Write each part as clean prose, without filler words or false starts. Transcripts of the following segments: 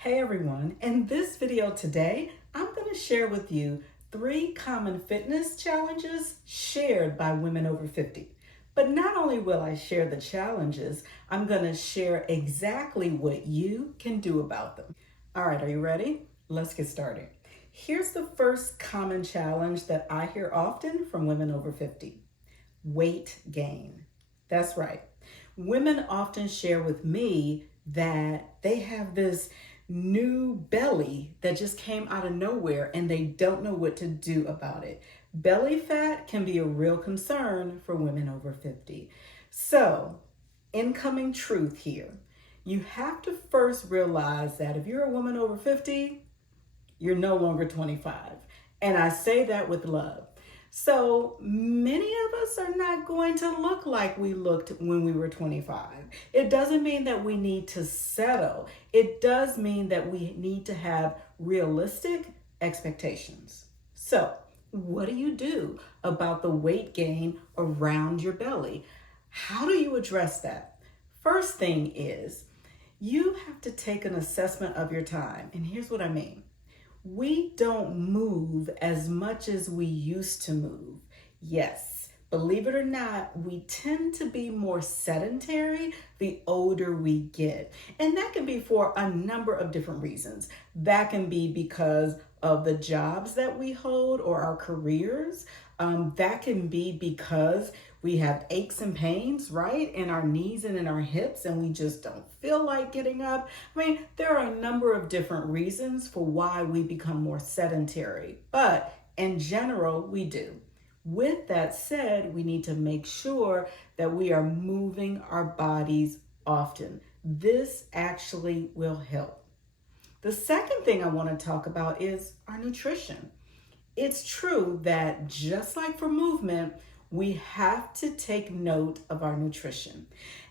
Hey everyone, in this video today, I'm going to share with you 3 common fitness challenges shared by women over 50. But not only will I share the challenges, I'm going to share exactly what you can do about them. All right, are you ready? Let's get started. Here's the first common challenge that I hear often from women over 50. Weight gain. That's right. Women often share with me that they have this new belly that just came out of nowhere and they don't know what to do about it. Belly fat can be a real concern for women over 50. So, incoming truth here. You have to first realize that if you're a woman over 50, you're no longer 25. And I say that with love. So many of us are not going to look like we looked when we were 25. It doesn't mean that we need to settle. It does mean that we need to have realistic expectations. So, what do you do about the weight gain around your belly? How do you address that? First thing is, you have to take an assessment of your time. And here's what I mean. We don't move as much as we used to move. Yes, believe it or not, we tend to be more sedentary the older we get. And that can be for a number of different reasons. That can be because of the jobs that we hold or our careers. That can be because we have aches and pains, right, in our knees and in our hips, and we just don't feel like getting up. I mean, there are a number of different reasons for why we become more sedentary, but in general, we do. With that said, we need to make sure that we are moving our bodies often. This actually will help. The second thing I want to talk about is our nutrition. It's true that just like for movement, we have to take note of our nutrition.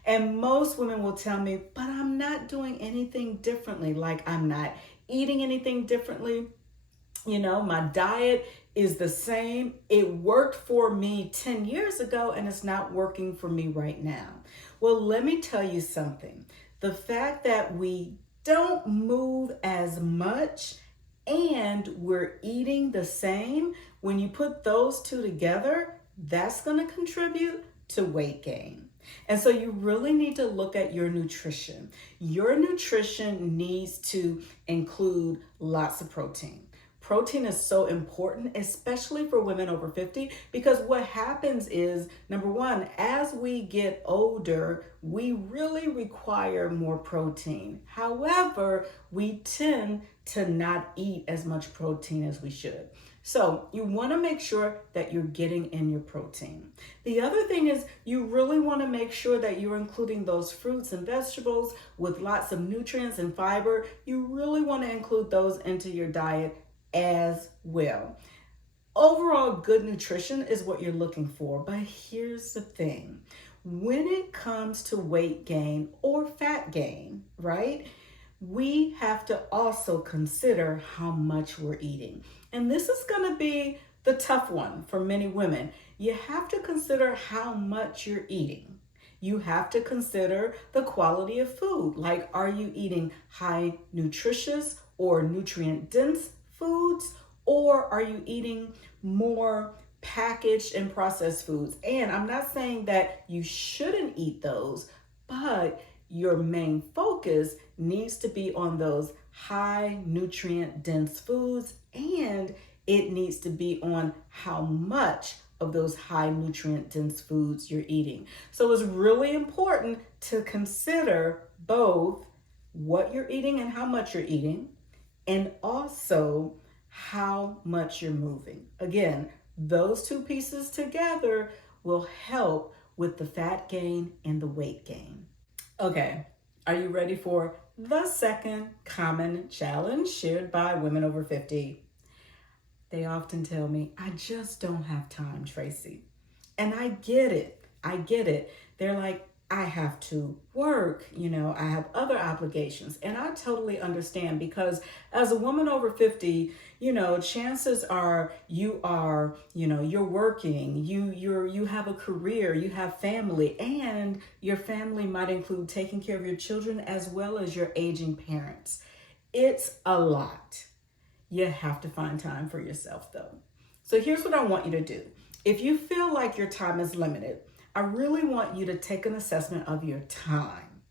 And most women will tell me, but I'm not doing anything differently. Like I'm not eating anything differently. You know, my diet is the same. It worked for me 10 years ago and it's not working for me right now. Well, let me tell you something. The fact that we don't move as much and we're eating the same, when you put those two together, that's going to contribute to weight gain. And so you really need to look at your nutrition. Your nutrition needs to include lots of protein. Protein is so important, especially for women over 50, because what happens is, number one, as we get older, we really require more protein. However, we tend to not eat as much protein as we should. So you want to make sure that you're getting in your protein. The other thing is you really want to make sure that you're including those fruits and vegetables with lots of nutrients and fiber. You really want to include those into your diet as well. Overall, good nutrition is what you're looking for, but here's the thing. When it comes to weight gain or fat gain, right, we have to also consider how much we're eating. And this is going to be the tough one for many women. You have to consider how much you're eating. You have to consider the quality of food. Like, are you eating high nutritious or nutrient dense foods, or are you eating more packaged and processed foods? And I'm not saying that you shouldn't eat those, but your main focus needs to be on those high nutrient dense foods, and it needs to be on how much of those high nutrient dense foods you're eating. So it's really important to consider both what you're eating and how much you're eating, and also how much you're moving. Again, those two pieces together will help with the fat gain and the weight gain. Okay, are you ready for the second common challenge shared by women over 50? They often tell me, I just don't have time, Tracy. And I get it. I get it. They're like, I have to work, I have other obligations. And I totally understand, because as a woman over 50, chances are you're working, you have a career, you have family, and your family might include taking care of your children as well as your aging parents. It's a lot. You have to find time for yourself though. So here's what I want you to do. If you feel like your time is limited, I really want you to take an assessment of your time.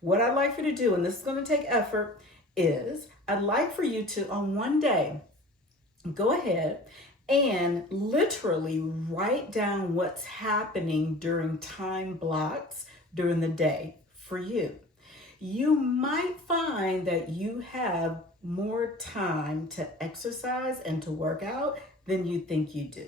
What I'd like for you to do, and this is going to take effort, is I'd like for you to, on one day, go ahead and literally write down what's happening during time blocks during the day for you. You might find that you have more time to exercise and to work out than you think you do.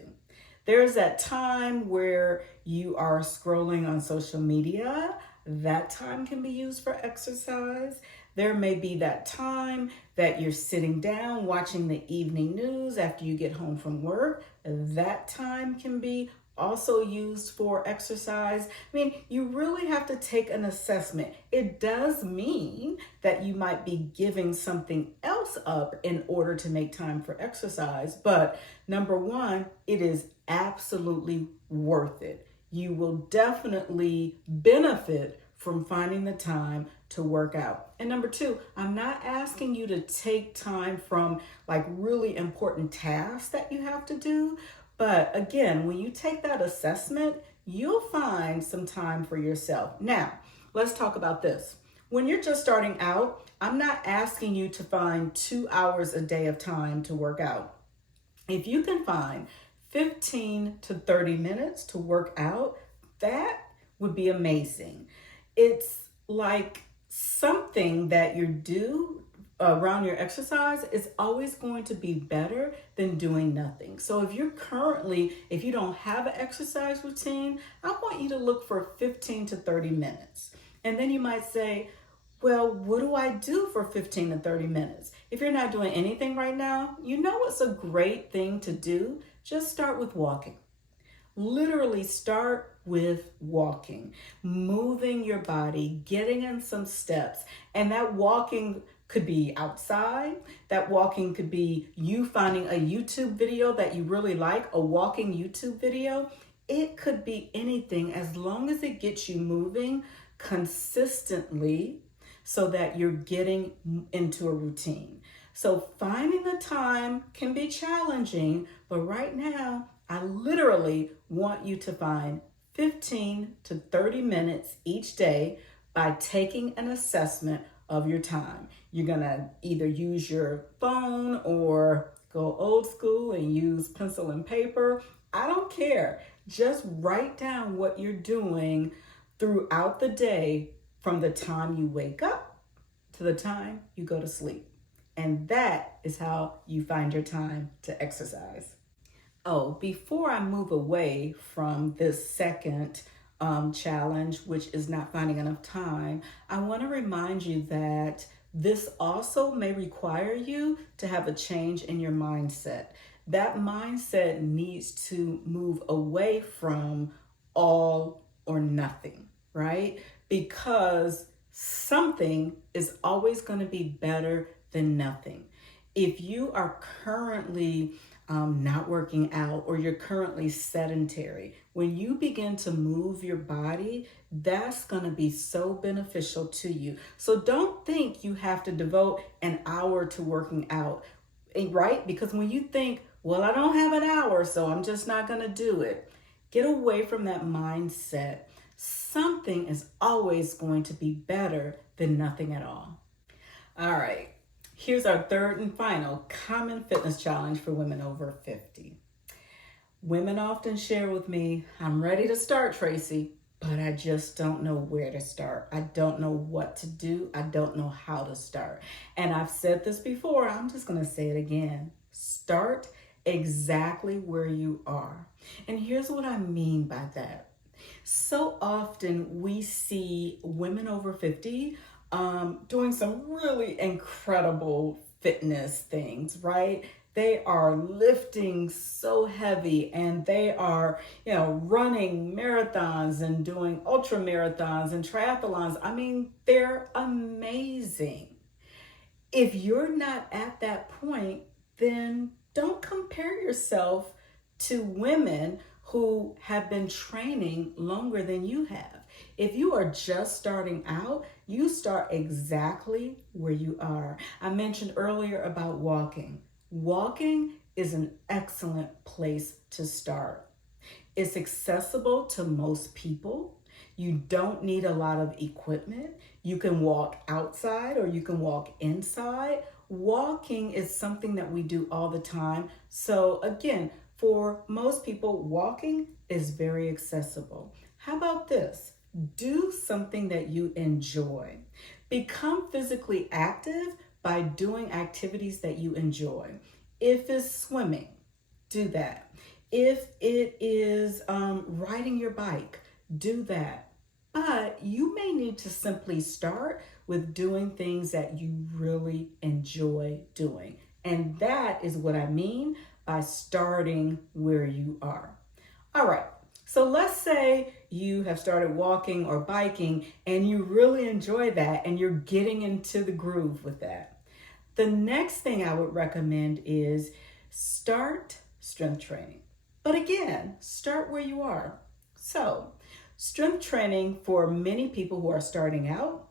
There's that time where you are scrolling on social media. That time can be used for exercise. There may be that time that you're sitting down watching the evening news after you get home from work. That time can be also used for exercise. I mean, you really have to take an assessment. It does mean that you might be giving something else up in order to make time for exercise. But number one, it is absolutely worth it. You will definitely benefit from finding the time to work out. And number two, I'm not asking you to take time from like really important tasks that you have to do. But again, when you take that assessment, you'll find some time for yourself. Now, let's talk about this. When you're just starting out, I'm not asking you to find 2 hours a day of time to work out. If you can find 15 to 30 minutes to work out, that would be amazing. It's like something that you do around your exercise is always going to be better than doing nothing. So if you don't have an exercise routine, I want you to look for 15 to 30 minutes. And then you might say, well, what do I do for 15 to 30 minutes? If you're not doing anything right now, you know what's a great thing to do? Just start with walking. Literally start with walking, moving your body, getting in some steps. And that walking could be outside. That walking could be you finding a YouTube video that you really like, a walking YouTube video. It could be anything as long as it gets you moving consistently so that you're getting into a routine. So finding the time can be challenging, but right now, I literally want you to find 15 to 30 minutes each day by taking an assessment of your time. You're gonna either use your phone or go old school and use pencil and paper. I don't care. Just write down what you're doing throughout the day from the time you wake up to the time you go to sleep. And that is how you find your time to exercise. Oh, before I move away from this second challenge, which is not finding enough time, I want to remind you that this also may require you to have a change in your mindset. That mindset needs to move away from all or nothing, right? Because something is always going to be better than nothing. If you are currently not working out or you're currently sedentary, when you begin to move your body, that's going to be so beneficial to you. So don't think you have to devote an hour to working out, right? Because when you think, well, I don't have an hour, so I'm just not going to do it. Get away from that mindset. Something is always going to be better than nothing at all. All right. Here's our third and final common fitness challenge for women over 50. Women often share with me, I'm ready to start, Tracy, but I just don't know where to start. I don't know what to do. I don't know how to start. And I've said this before, I'm just going to say it again. Start exactly where you are. And here's what I mean by that. So often we see women over 50 doing some really incredible fitness things, right? They are lifting so heavy and they are, running marathons and doing ultra marathons and triathlons. I mean, they're amazing. If you're not at that point, then don't compare yourself to women who have been training longer than you have. If you are just starting out, you start exactly where you are. I mentioned earlier about walking. Walking is an excellent place to start. It's accessible to most people. You don't need a lot of equipment. You can walk outside or you can walk inside. Walking is something that we do all the time. So again, for most people, walking is very accessible. How about this? Do something that you enjoy. Become physically active by doing activities that you enjoy. If it's swimming, do that. If it is riding your bike, do that. But you may need to simply start with doing things that you really enjoy doing. And that is what I mean by starting where you are. All right, so let's say you have started walking or biking and you really enjoy that and you're getting into the groove with that. The next thing I would recommend is start strength training. But again, start where you are. So, strength training for many people who are starting out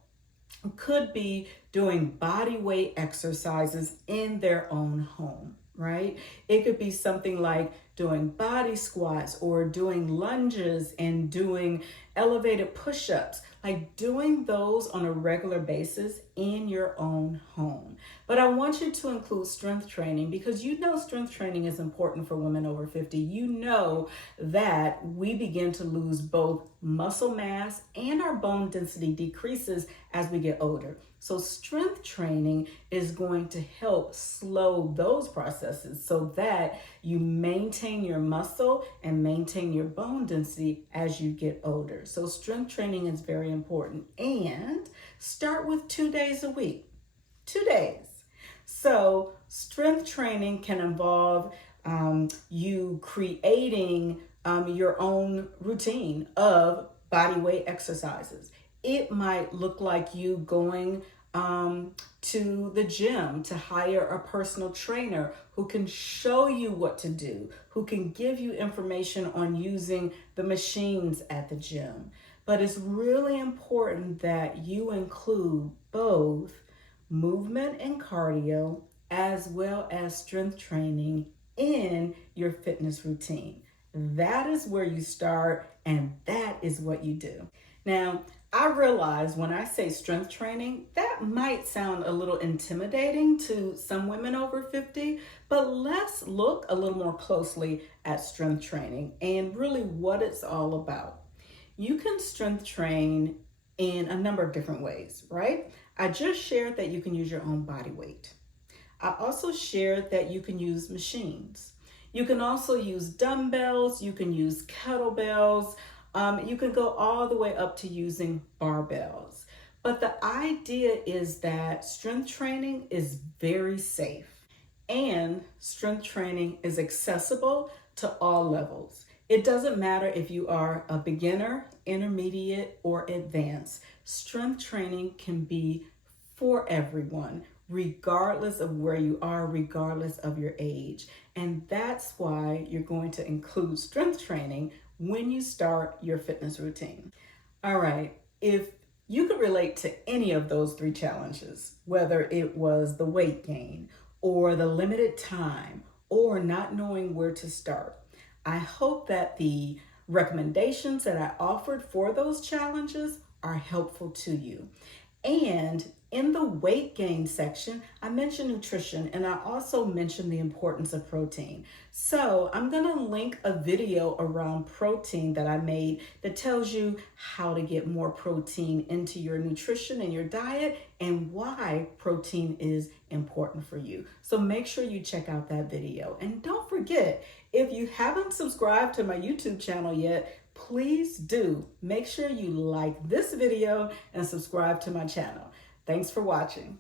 could be doing body weight exercises in their own home, right? It could be something like doing body squats or doing lunges and doing elevated push-ups, like doing those on a regular basis in your own home. But I want you to include strength training because you know strength training is important for women over 50. You know that we begin to lose both muscle mass and our bone density decreases as we get older. So strength training is going to help slow those processes so that you maintain your muscle and maintain your bone density as you get older. So strength training is very important. And start with 2 days a week. 2 days. So strength training can involve you creating your own routine of body weight exercises. It might look like you going to the gym to hire a personal trainer who can show you what to do, who can give you information on using the machines at the gym. But it's really important that you include both movement and cardio as well as strength training in your fitness routine. That is where you start and that is what you do. Now, I realize when I say strength training, that might sound a little intimidating to some women over 50, but let's look a little more closely at strength training and really what it's all about. You can strength train in a number of different ways, right? I just shared that you can use your own body weight. I also shared that you can use machines. You can also use dumbbells, you can use kettlebells, you can go all the way up to using barbells. But the idea is that strength training is very safe and strength training is accessible to all levels. It doesn't matter if you are a beginner, intermediate, or advanced. Strength training can be for everyone, regardless of where you are, regardless of your age. And that's why you're going to include strength training when you start your fitness routine. All right, if you could relate to any of those 3 challenges, whether it was the weight gain or the limited time or not knowing where to start, I hope that the recommendations that I offered for those challenges are helpful to you. And in the weight gain section, I mentioned nutrition and I also mentioned the importance of protein. So I'm going to link a video around protein that I made that tells you how to get more protein into your nutrition and your diet and why protein is important for you. So make sure you check out that video. And don't forget, if you haven't subscribed to my YouTube channel yet, please do. Make sure you like this video and subscribe to my channel. Thanks for watching.